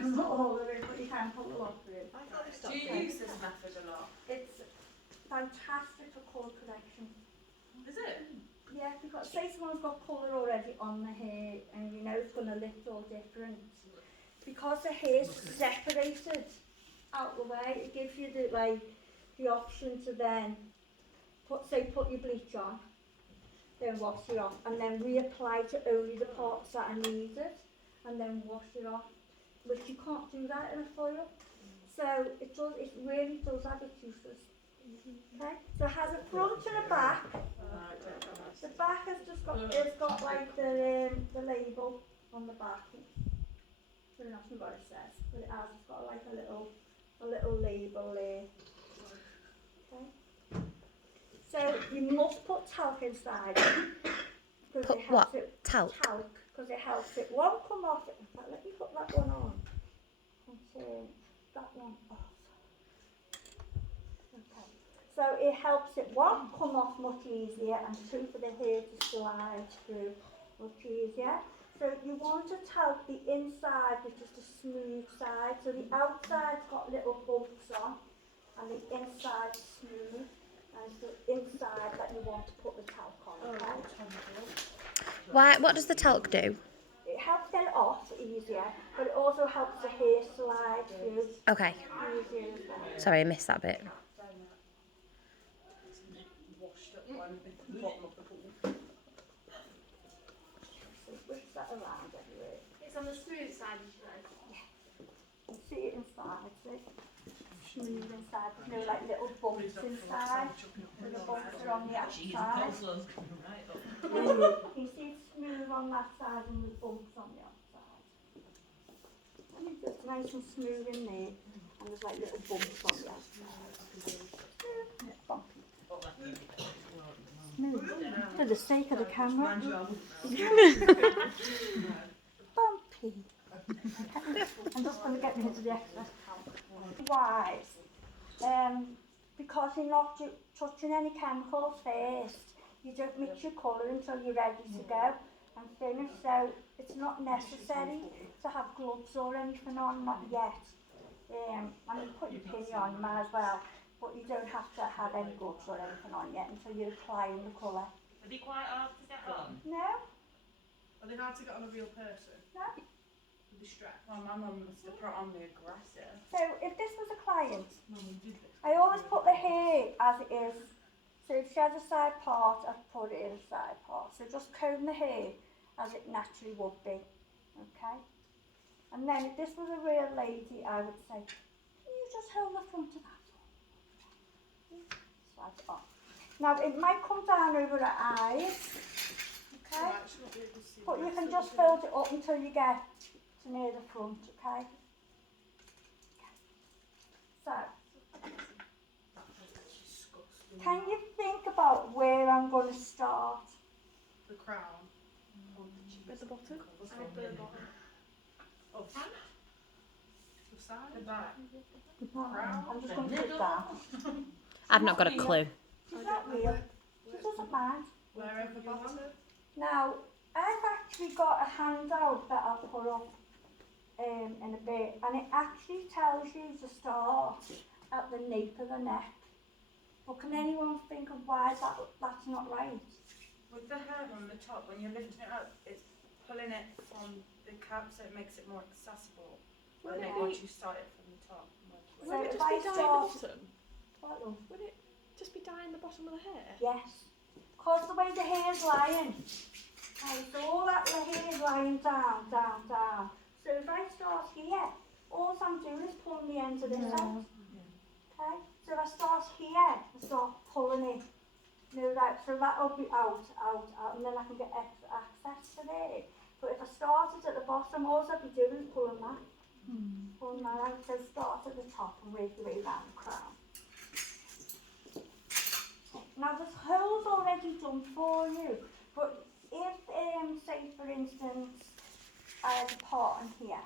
No, not all of it, but you can put a lot through. Do you use this method a lot? It's fantastic for colour correction. Is it? Yeah, because say someone's got colour already on the hair and you know it's going to lift all different. Because the hair's separated out the way, it gives you the option to then put your bleach on, then wash it off, and then reapply to only the parts that are needed, and then wash it off, which you can't do that in a foil. So it really does have its uses. Okay, so it has a front and a back. The back has just got like the label on the back. I don't know what it says, but it's got like a little label there. Okay. So you must put talc inside. Put what? Talc? Talc, because it helps it won't come off. In fact, let me put that one on. And turn that one off. Okay. So it helps it one, come off much easier, and two, for the hair to slide through much easier. So you want to talc the inside, which is the smooth side. So the outside's got little bumps on, and the inside's smooth. And it's the inside that you want to put the talc on. Okay? What does the talc do? It helps get it off easier, but it also helps the hair slide through Okay. easier as well. Sorry, I missed that bit. Washed up one at the bottom of the pool. So whisk that around everywhere. It's on the smooth side, you said. You see it inside, see? Smooth inside. There's no like little bumps inside. So the bumps are on the outside. You see it's smooth on that side and the bumps on the outside. It's nice and smooth in there, and there's like little bumps on the outside. Bumpy. Smooth. For the sake of the camera. Bumpy. I'm just going to get rid of the extra. Wise. Because you're not touching any chemicals first, you don't mix your colour until you're ready to go and finish. So it's not necessary to have gloves or anything on, not yet. I mean, put your pin on, you might as well, but you don't have to have any gloves or anything on yet until you're applying the colour. Are they quite hard to get on? No? Are they hard to get on a real person? No? With the strap? Well, my mum must have put on the aggressive. So if this was a client, No one did this. I always put the hair as it is. So if she has a side part, I put it in a side part. So just comb the hair as it naturally would be. Okay? And then if this was a real lady, I would say, can you just hold the front of that? Slide it off. Now it might come down over her eyes. Okay? Right, she'll not be able to see But the you rest can of just it. fold it up until you get to near the front, okay? So, Disgusting. can you think about where I'm going to start? The crown. At the bottom? At the bottom. Oh, the side? The back. I'm just going to put that. I've not got a clue. She's not real. She doesn't mind. Wherever you want it. Now, I've actually got a handout that I'll put up in a bit, and it actually tells you to start at the nape of the neck. But can anyone think of why that's not right? With the hair on the top, when you're lifting it up, it's pulling it from the cap so it makes it more accessible. Wouldn't When it once be, you start it from the top. So wouldn't it if just I be dyeing the start- bottom? What, love? Would it just be dyeing the bottom of the hair? Yes. Because the way the hair's lying. Okay, so all that the hair is lying down, down, down. So if I start here, all I'm doing is pulling the ends of this out. Okay? So if I start here and start pulling it, so that'll be out, out, out, and then I can get extra access to there. But if I started at the bottom, all I'd be doing is pulling that. Pulling that out, so start at the top and work your way around the crown. Now there's holes already done for you, but if, say for instance, I had a part in here,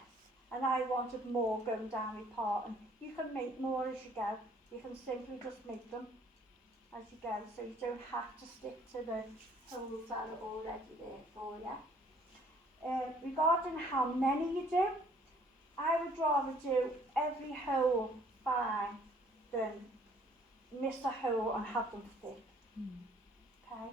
and I wanted more going down my part, and you can make more as you go. You can simply just make them as you go, so you don't have to stick to the holes that are already there for you. Regarding how many you do, I would rather do every hole fine than miss a hole and have them thick. Okay.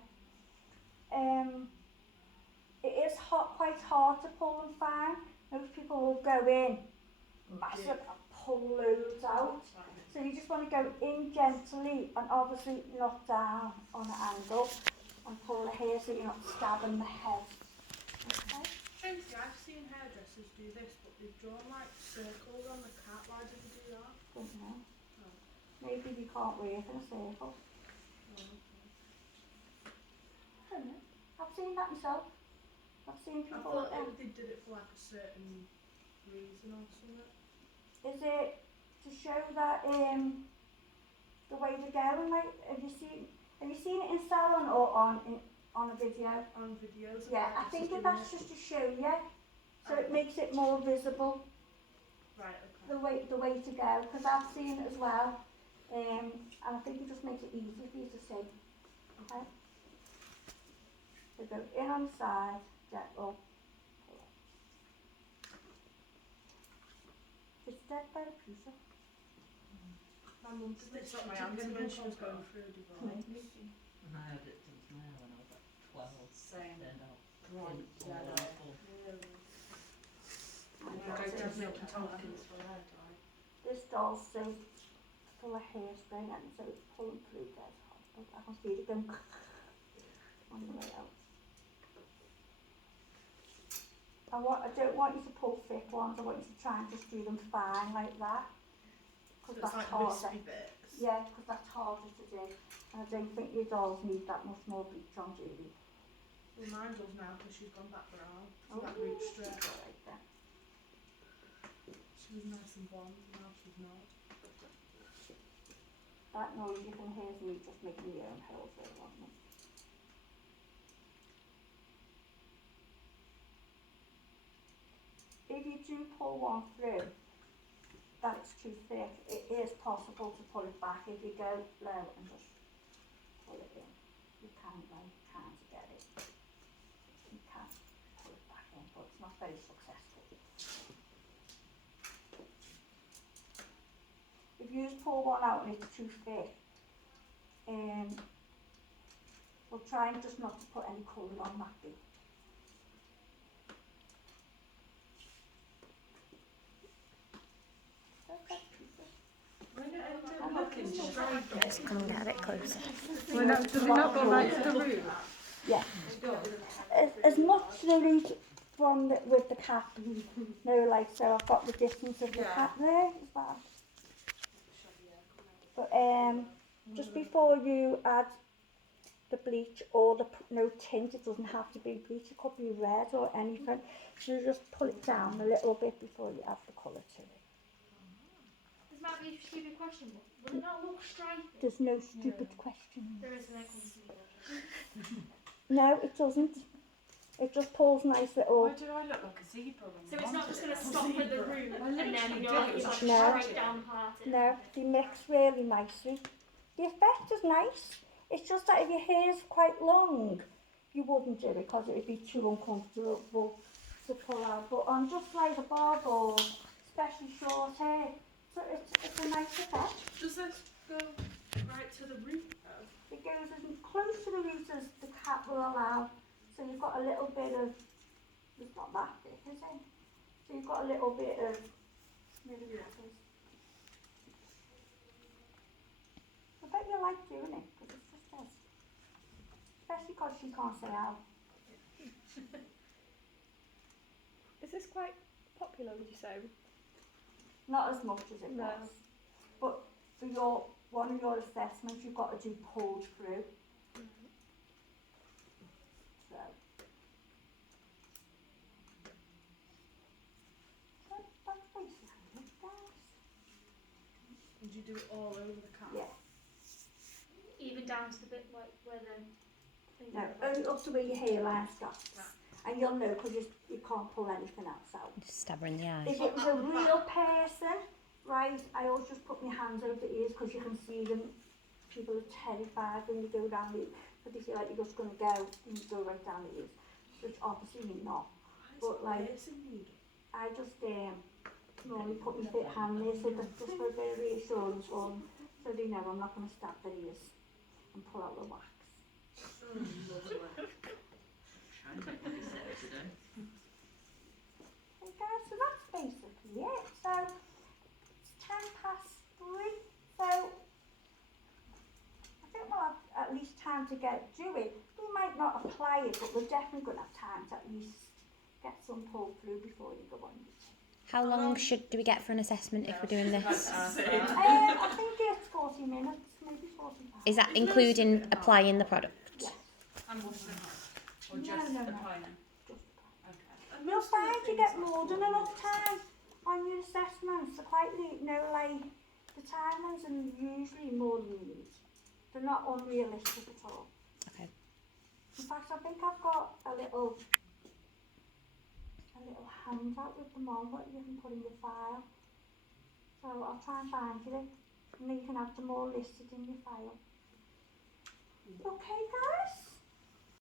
It is quite hard to pull them fine. Most people will go in massive and pull loads out. So you just want to go in gently and obviously not down on an angle and pull the hair so you're not stabbing the head. Okay. Tracy, I've seen hairdressers do this, but they've drawn like circles on the cap. Why do they do that? Don't know. Maybe you can't work in a circle. I don't know. I've seen that myself. I've seen I people. thought they did it for like a certain reason or something. Is it to show that the way to go? And like, have you seen it in salon or on a video? On videos. of Yeah, I hairdressers think doing that's it. just to show you, so it makes it more visible. Right, okay. The way to go, because I've seen it as well, and I think it just makes it easier for you to see. Okay. So go in on the side, gentle. It's dead by the pizza. My mum did this at my aunt's when she was going through a divorce. And I had it since now when I was like 12. Same. Then I Bright all yellow. awful. This doll's so full of hairspray and so it's pulling through dead hot. I can feel it going on the way out. I don't want you to pull thick ones, I want you to try and just do them fine like that. So Because it's that's like harder. wispy bits. Yeah, because that's harder to do. And I don't think your dolls need that much more bleach on, Julie. Well, mine does now because she's gone back brown. Oh, So that root straight. right there. She was nice and blonde, now she's not. That noise you can hear is me just making your own holes there, wasn't it? If you do pull one through, that it's too thick, it is possible to pull it back if you go low and just pull it in. You can though, you can't get it. You can pull it back in, but it's not very successful. If you just pull one out and it's too thick, we'll try and just not to put any colour on that bit. When it ended up looking straight. Just come and get a bit closer. Does it not go right to the root? Yeah. As much the root from with the cap, no, like, so I've got the distance of the Yeah. cap there as well. But just before you add the bleach or no tint, it doesn't have to be bleach, it could be red or anything. So you just pull it down a little bit before you add the colour to it. This might be a stupid question, but will it not look stripy? There's no stupid question. There is an equal. No, it doesn't. It just pulls nice little. Why do I look like a zebra? So it's not just going to stop at the root I and then literally you're did. like, it's like No. straight down parted. No, they mix really nicely. The effect is nice. It's just that if your hair's quite long, you wouldn't do it because it would be too uncomfortable to pull out. But on just like a barb or especially short hair, so it's a nice effect. Does this go right to the root though? It goes as close to the root as the cap will allow. So you've got a little bit of, it's not that thick, is it? So you've got a little bit of, maybe that is. I bet you like doing it, because it's just this. Especially because she can't say how. Is this quite popular, would you say? Not as much as it No. was. But for one of your assessments, you've got to do pulled through. So. That's basically it, guys. Would you do it all over the cap? Yeah. Even down to the bit like where the... No, only up to where your hairline stops. And you'll know because you can't pull anything else out. Just stab her in the eye. If it was a real person, right, I always just put my hands over the ears because you can see them. People are terrified when you go down the ears because they feel like you're just going to go and you go right down the ears, which obviously you're not. But like, I just normally we put my fit hand there so that just for a bit of reassurance for them, so they know I'm not going to stab their ears and pull out the wax. Trying to make me sick today. Okay guys, so that's basically it. So it's 3:10, so I think we'll have at least time to get do it. We might not apply it, but we're definitely going to have time to at least get some pulled through before you go on your teeth. How long do we get for an assessment if we're doing this? I think it's 40 minutes, maybe 45. Is that including applying the product? Yes. And washing them off? Or No, just no, no. applying them? Just apply. Okay. You'll find you get more than enough time on your assessments. They're quite, like, the timings are usually more than you need. They're not unrealistic at all. Okay. In fact, I think I've got a little handout with them on what you can put in your file. So I'll try and find you it, and then you can have them all listed in your file. Okay, guys?